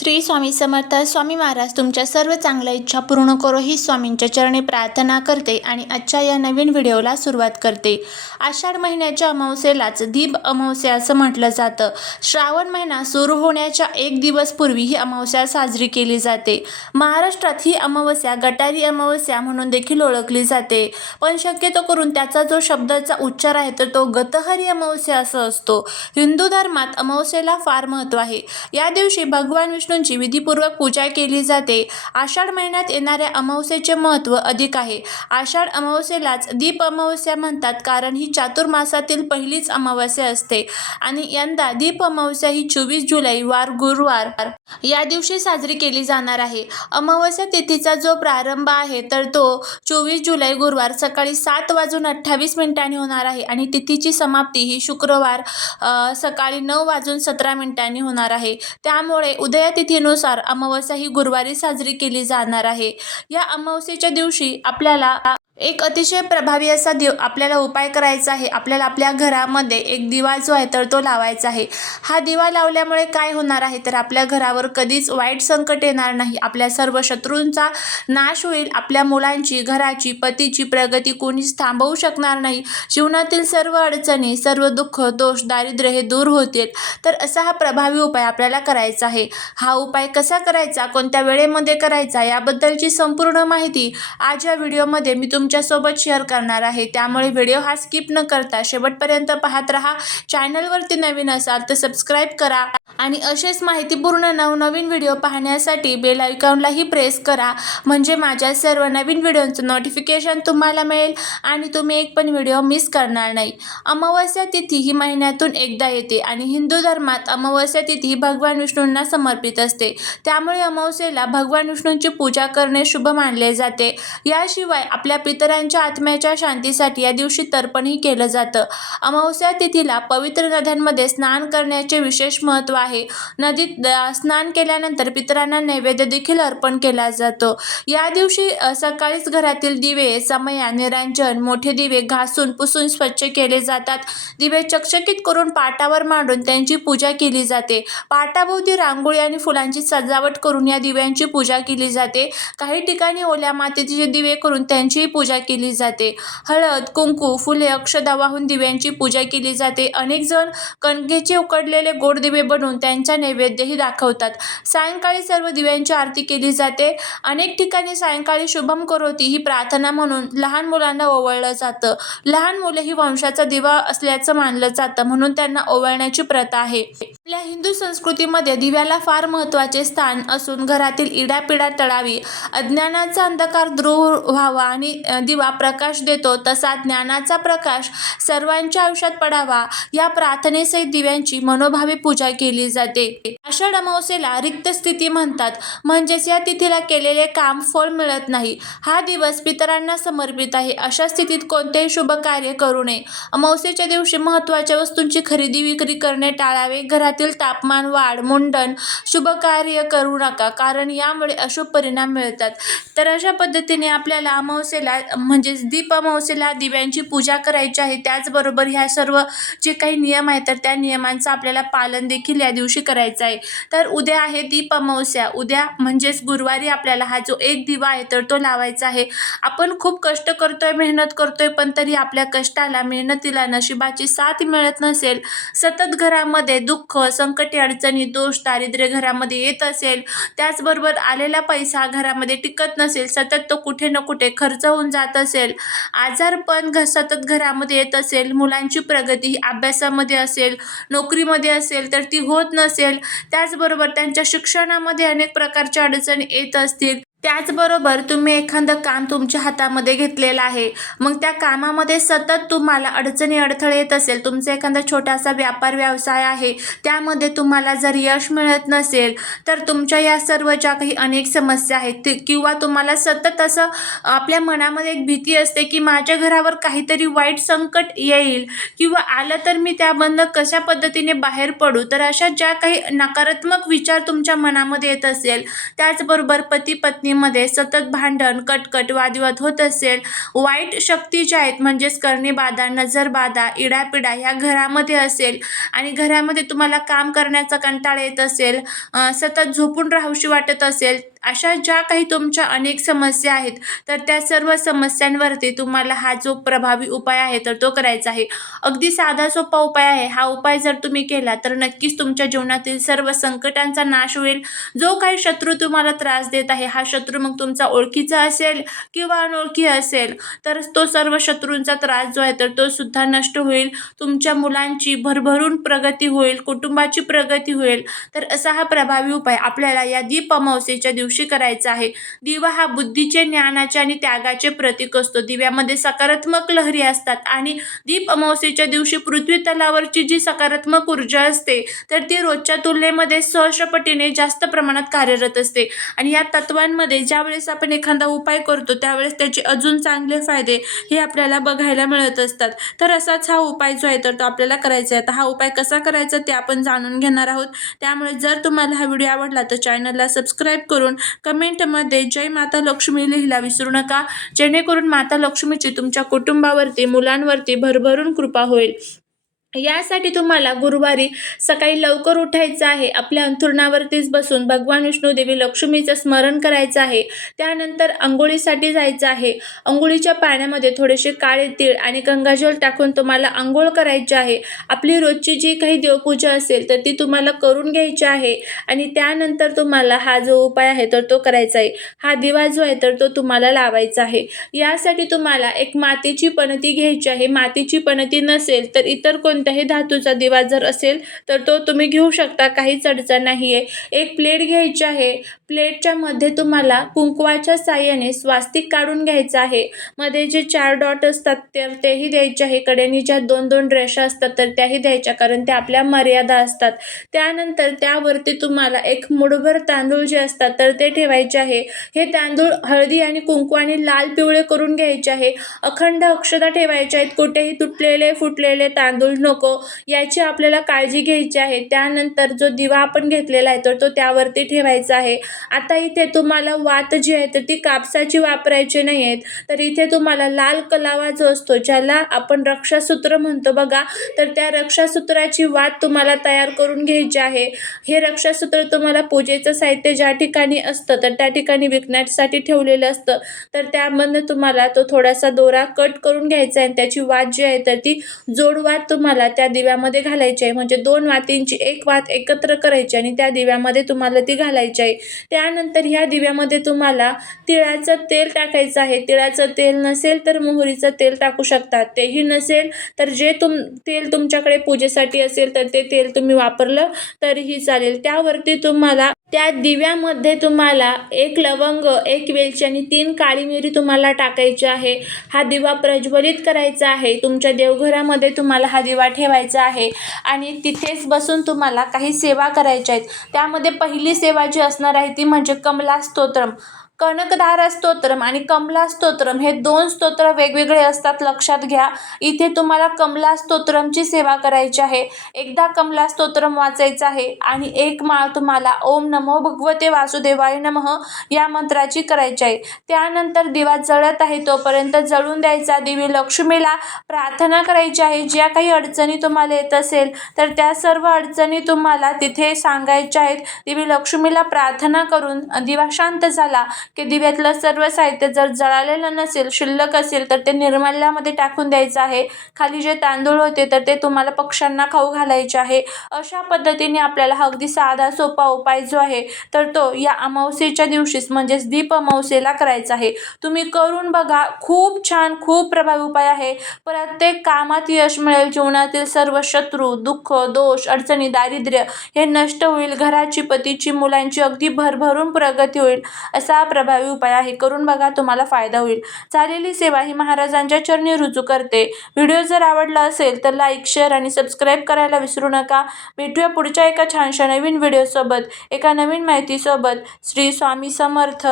श्री स्वामी समर्थ स्वामी महाराज तुमच्या सर्व चांगल्या इच्छा पूर्ण करो ही स्वामींच्या चरणी प्रार्थना करते आणि आजच्या या नवीन व्हिडिओला सुरुवात करते. आषाढ महिन्याच्या अमावस्येलाच दीप अमावस्या असं म्हटलं जातं. श्रावण महिना सुरू होण्याच्या एक दिवस पूर्वी ही अमावस्या साजरी केली जाते. महाराष्ट्रात ही अमावस्या गटारी अमावस्या म्हणून देखील ओळखली जाते. पण शक्यतो करून त्याचा जो शब्दाचा उच्चार आहे तर तो गतहरी अमावस्या असं असतो. हिंदू धर्मात अमावस्येला फार महत्त्व आहे. या दिवशी भगवान विष्णूंची विधीपूर्वक पूजा केली जाते. आषाढ महिन्यात येणाऱ्या अमावस्येचे महत्त्व अधिक आहे. आषाढ अमावस्येलाच दीप अमावस्या म्हणतात कारण ही चातुर्मासातील पहिलीच अमावस्या असते. आणि यंदा दीप अमावस्या ही चोवीस जुलै वार गुरुवार या दिवशी साजरी केली जाणार आहे. अमावस्या तिथीचा जो प्रारंभ आहे तर तो चोवीस जुलै गुरुवार सकाळी सात वाजून अठ्ठावीस मिनिटांनी होणार आहे. आणि तिथीची समाप्ती ही शुक्रवार सकाळी नऊ वाजून सतरा मिनिटांनी होणार आहे. त्यामुळे तिथीनुसार अमावस्या ही गुरुवारी साजरी केली जाणार आहे. या अमावस्येच्या दिवशी आपल्याला एक अतिशय प्रभावी असा दिव आपल्याला उपाय करायचा आहे. आपल्याला आपल्या घरामध्ये एक दिवा जो आहे तर तो लावायचा आहे. हा दिवा लावल्यामुळे काय होणार आहे? तर आपल्या घरावर कधीच वाईट संकट येणार नाही. आपल्या सर्व शत्रूंचा नाश होईल. आपल्या मुलांची घराची पतीची प्रगती कोणीच थांबवू शकणार नाही. जीवनातील सर्व अडचणी सर्व दुःख दोष दारिद्र्य हे दूर होतील. तर असा हा प्रभावी उपाय आपल्याला करायचा आहे. हा उपाय कसा करायचा? कोणत्या वेळेमध्ये करायचा? याबद्दलची संपूर्ण माहिती आज या व्हिडिओमध्ये मी तुम तुमच्यासोबत शेअर करणार आहे. त्यामुळे व्हिडिओ हा स्किप न करता शेवटपर्यंत पाहत राहा. चॅनलवरती नवीन असाल तर सबस्क्राईब करा आणि असेच माहितीपूर्ण नवनवीन व्हिडिओ पाहण्यासाठी बेल आयकॉनलाही प्रेस करा. म्हणजे माझ्या सर्व नवीन व्हिडिओचं नोटिफिकेशन तुम्हाला मिळेल आणि तुम्ही एक पण व्हिडिओ मिस करणार नाही. अमावस्या तिथी ही महिन्यातून एकदा येते आणि हिंदू धर्मात अमावस्या तिथी भगवान विष्णूंना समर्पित असते. त्यामुळे अमावस्येला भगवान विष्णूंची पूजा करणे शुभ मानले जाते. याशिवाय आपल्या पितरांच्या आत्म्याच्या शांतीसाठी या दिवशी तर्पणही केलं जातं. अमावस्या तिथीला पवित्र नद्यांमध्ये स्नान करण्याचे विशेष महत्त्व आहे. नदीत स्नान केल्यानंतर पितरांना नैवेद्य देखील अर्पण केला जातो. या दिवशी सकाळीच घरातील दिवे समया निरांजन मोठे दिवे घासून पुसून स्वच्छ केले जातात. दिवे चकचकीत करून पाटावर मांडून त्यांची पूजा केली जाते. पाटाभोवती रांगोळी आणि फुलांची सजावट करून या दिव्यांची पूजा केली जाते. काही ठिकाणी ओल्या मातीचे दिवे करून त्यांचीही पूजा पूजा केली जाते. हळद कुंकू फुले अक्षदा वाहून दिव्यांची पूजा केली जाते. अनेक जण कणकेचे उकडलेले गोड दिवे बनवून त्यांचा नैवेद्यही दाखवतात. सायंकाळी सर्व दिव्यांची आरती केली जाते. अनेक ठिकाणी सायंकाळी शुभम करोती ही प्रार्थना म्हणून लहान मुलांना ओवळलं जातं. लहान मुले ही वंशाचा दिवा असल्याचं मानलं जातं म्हणून त्यांना ओवळण्याची प्रथा आहे. आपल्या हिंदू संस्कृतीमध्ये दिव्याला फार महत्त्वाचे स्थान असून घरातील इडापिडा टळावी अज्ञानाचा अंधकार दूर व्हावा आणि दिवा प्रकाश देतो तसा ज्ञानाचा प्रकाश सर्वांच्या आयुष्यात पडावा. या प्रार्थनेसहित दिव्यांची मनोभावे पूजा केली जाते. आषाढ अमावस्येला रिक्त स्थिती म्हणतात. म्हणजेच या तिथीला केलेले काम फळ मिळत नाही. हा दिवस पितरांना समर्पित आहे. अशा स्थितीत कोणतेही शुभ कार्य करू नये. अमावस्येच्या दिवशी महत्त्वाच्या वस्तूंची खरेदी विक्री करणे टाळावे. घरातील तापमान वाढ मुंडन शुभ कार्य करू नका. कारण यामुळे अशुभ परिणाम मिळतात. तर अशा पद्धतीने आपल्याला अमावस्येला म्हणजेच दीपमावसेला दिव्यांची पूजा करायची आहे त्याचबरोबर ह्या सर्व जे काही नियम आहेत तर त्या नियमांचं आपल्याला पालन देखील या दिवशी करायचं आहे. तर उद्या आहे दीपमावस्या उद्या म्हणजेच गुरुवारी आपल्याला हा जो एक दिवा आहे तर तो लावायचा आहे. आपण खूप कष्ट करतोय मेहनत करतोय पण तरी आपल्या कष्टाला मेहनतीला नशिबाची साथ मिळत नसेल. सतत घरामध्ये दुःख संकटे अडचणी दोष दारिद्र्य घरामध्ये येत असेल. त्याचबरोबर आलेला पैसा घरामध्ये टिकत नसेल सतत तो कुठे ना कुठे खर्च होऊन जात असेल. आजारपण घ सतत घरामध्ये येत असेल. मुलांची प्रगती ही अभ्यासामध्ये असेल नोकरीमध्ये असेल तर ती होत नसेल. त्याचबरोबर त्यांच्या शिक्षणामध्ये अनेक प्रकारच्या अडचणी येत असतील. त्याचबरोबर तुम्ही एखादं काम तुमच्या हातामध्ये घेतलेलं आहे. मग त्या कामामध्ये सतत तुम्हाला अडचणी अडथळे येत असेल. तुमचा एखादा छोटासा व्यापार व्यवसाय आहे. त्यामध्ये तुम्हाला जर यश मिळत नसेल तर तुमच्या या सर्व ज्या काही अनेक समस्या आहेत ते किंवा तुम्हाला सतत असं आपल्या मनामध्ये एक भीती असते की माझ्या घरावर काहीतरी वाईट संकट येईल किंवा आलं तर मी त्यामधनं कशा पद्धतीने बाहेर पडू? तर अशा ज्या काही नकारात्मक विचार तुमच्या मनामध्ये येत असेल त्याचबरोबर पती पत्नी पत्नीमध्ये सतत भांडण कटकट वादविवाद होत असेल वाईट शक्ती ज्या आहेत म्हणजेच कर्णीबाधा नजरबाधा इडापिडा ह्या घरामध्ये असेल आणि घरामध्ये तुम्हाला काम करण्याचा कंटाळा येत असेल सतत झोपून राहूशी वाटत असेल अशा ज्या काही तुमच्या अनेक समस्या आहेत तर त्या सर्व समस्यांवरती तुम्हाला हा जो प्रभावी उपाय आहे तर तो करायचा आहे. अगदी साधा सोपा उपाय आहे. हा उपाय जर तुम्ही केला तर नक्कीच तुमच्या जीवनातील सर्व संकटांचा नाश होईल. जो काही शत्रू तुम्हाला त्रास देत आहे हा शत्रू मग तुमचा ओळखीचा असेल किंवा अनोळखी असेल तर तो सर्व शत्रूंचा त्रास जो आहे तर तो सुद्धा नष्ट होईल. तुमच्या मुलांची भरभरून प्रगती होईल कुटुंबाची प्रगती होईल. तर असा हा प्रभावी उपाय आपल्याला या दीप अमावस्येच्या दिवशी करायचा आहे. दिवा हा बुद्धीचे ज्ञानाचे आणि त्यागाचे प्रतीक असतो. दिव्यामध्ये सकारात्मक लहरी असतात आणि दीप अमावस्येच्या दिवशी पृथ्वी तलावरची जी सकारात्मक ऊर्जा असते तर ती रोजच्या तुलनेमध्ये सहस्रपटीने जास्त प्रमाणात कार्यरत असते. आणि या तत्वांमध्ये ज्यावेळेस आपण एखादा उपाय करतो त्यावेळेस त्याचे अजून चांगले फायदे हे आपल्याला बघायला मिळत असतात. तर असाच हा उपाय जो आहे तर तो आपल्याला करायचा आहे. तर हा उपाय कसा करायचा ते आपण जाणून घेणार आहोत. त्यामुळे जर तुम्हाला हा व्हिडिओ आवडला तर चॅनलला सबस्क्राईब करून कमेंटमध्ये जय माता लक्ष्मी लिहिला विसरू नका. जेणेकरून माता लक्ष्मीची तुमच्या कुटुंबावरती मुलांवरती भरभरून कृपा होईल. यासाठी तुम्हाला गुरुवारी सकाळी लवकर उठायचं आहे. आपल्या अंथरुणावरतीच बसून भगवान विष्णू देवी लक्ष्मीचं स्मरण करायचं आहे. त्यानंतर आंघोळीसाठी जायचं आहे. अंघोळीच्या पाण्यामध्ये थोडेसे काळे तीळ आणि गंगाजल टाकून तुम्हाला आंघोळ करायची आहे. आपली रोजची जी काही देवपूजा असेल तर ती तुम्हाला करून घ्यायची आहे. आणि त्यानंतर तुम्हाला हा जो उपाय आहे तर तो करायचा आहे. हा दिवा जो आहे तर तो तुम्हाला लावायचा आहे. यासाठी तुम्हाला एक मातीची पणती घ्यायची आहे. मातीची पणती नसेल तर इतर कोण कोणत्याही धातूचा दिवा जर असेल तर तो तुम्ही घेऊ शकता. काहीच अडचण नाही आहे एक प्लेट घ्यायची आहे. प्लेटच्या मध्ये तुम्हाला कुंकवाच्या साह्याने स्वास्तिक काढून घ्यायचं आहे. मध्ये जे चार डॉट असतात तर तेही द्यायचे आहे. कडेने ज्या दोन दोन रेषा असतात तर त्याही द्यायच्या. कारण त्या आपल्या मर्यादा असतात. त्यानंतर त्यावरती तुम्हाला एक मुठभर तांदूळ जे असतात तर ते ठेवायचे आहे. हे तांदूळ हळदी आणि कुंकू आणि लाल पिवळे करून घ्यायचे आहे. अखंड अक्षता ठेवायच्या आहेत. कुठेही तुटलेले फुटलेले तांदूळ नको. याची आपल्याला काळजी घ्यायची आहे. त्यानंतर जो दिवा आपण घेतलेला आहे तर तो त्यावरती ठेवायचा आहे. आता इथे तुम्हाला वात जी आहे तर ती कापसाची वापरायची नाही आहेत तर इथे तुम्हाला लाल कलावा जो असतो ज्याला आपण रक्षासूत्र म्हणतो बघा तर त्या रक्षासूत्राची वात तुम्हाला तयार करून घ्यायची आहे. हे रक्षासूत्र तुम्हाला पूजेचं साहित्य ज्या ठिकाणी असतं तर त्या ठिकाणी विकण्यासाठी ठेवलेलं असतं. तर त्यामधनं तुम्हाला तो थोडासा दोरा कट करून घ्यायचा आहे आणि त्याची वात जी आहे तर ती जोडवात तुम्हाला त्या दिव्यामध्ये घालायची आहे. म्हणजे दोन वातींची एक वात एकत्र करायची आणि त्या दिव्यामध्ये तुम्हाला ती घालायची आहे. त्यानंतर ह्या दिव्यामध्ये तुम्हाला तिळाचं तेल टाकायचं आहे. तिळाचं तेल नसेल तर मोहरीचं तेल टाकू शकता. तेही नसेल तर जे तुम तेल तुमच्याकडे पूजेसाठी असेल तर ते तेल तुम्ही वापरलं तरीही चालेल. त्यावरती तुम्हाला त्या दिव्यामध्ये तुम्हाला एक लवंग एक वेलची आणि तीन काळी मिरी तुम्हाला टाकायची आहे. हा दिवा प्रज्वलित करायचा आहे. तुमच्या देवघरामध्ये तुम्हाला हा दिवा ठेवायचा आहे. आणि तिथेच बसून तुम्हाला काही सेवा करायच्या आहेत. त्यामध्ये पहिली सेवा जी असणार आहे ती म्हणजे कमला स्तोत्रम. कनकदार स्तोत्रम आणि कमला स्तोत्रम हे दोन स्तोत्र वेगवेगळे असतात. लक्षात घ्या. इथे तुम्हाला कमला स्तोत्रमची सेवा करायची आहे. एकदा कमला स्तोत्रम वाचायचं आहे आणि एक माळ तुम्हाला ओम नमो भगवते वासुदेवाय नमः या मंत्राची करायची आहे. त्यानंतर दिवा जळत आहे तोपर्यंत जळून द्यायचा. देवी लक्ष्मीला प्रार्थना करायची आहे. ज्या काही अडचणी तुम्हाला येत असेल तर त्या सर्व अडचणी तुम्हाला तिथे सांगायच्या आहेत. देवी लक्ष्मीला प्रार्थना करून दिवा शांत झाला. की दिव्यातलं सर्व साहित्य जर जळालेलं नसेल शिल्लक असेल तर ते निर्माल्यामध्ये टाकून द्यायचं आहे. खाली जे तांदूळ होते तर ते तुम्हाला पक्ष्यांना खाऊ घालायचे आहे. अशा पद्धतीने आपल्याला हा अगदी साधा सोपा उपाय जो आहे तर तो या अमावस्येच्या दिवशीच म्हणजेच दीप अमावस्येला करायचा आहे. तुम्ही करून बघा खूप छान खूप प्रभावी उपाय आहे. प्रत्येक कामात यश मिळेल जीवनातील सर्व शत्रू दुःख दोष अडचणी दारिद्र्य हे नष्ट होईल. घराची पतीची मुलांची अगदी भरभरून प्रगती होईल. असा प्र प्रभावी उपाय आहे. करून बघा तुम्हाला फायदा होईल. झालेली सेवा ही महाराजांच्या चरणी रुजू करते. व्हिडिओ जर आवडला असेल तर लाईक शेअर आणि सबस्क्राईब करायला विसरू नका. भेटूया पुढच्या एका छानशा नवीन व्हिडिओसोबत. एका नवीन माहितीसोबत. श्री स्वामी समर्थ.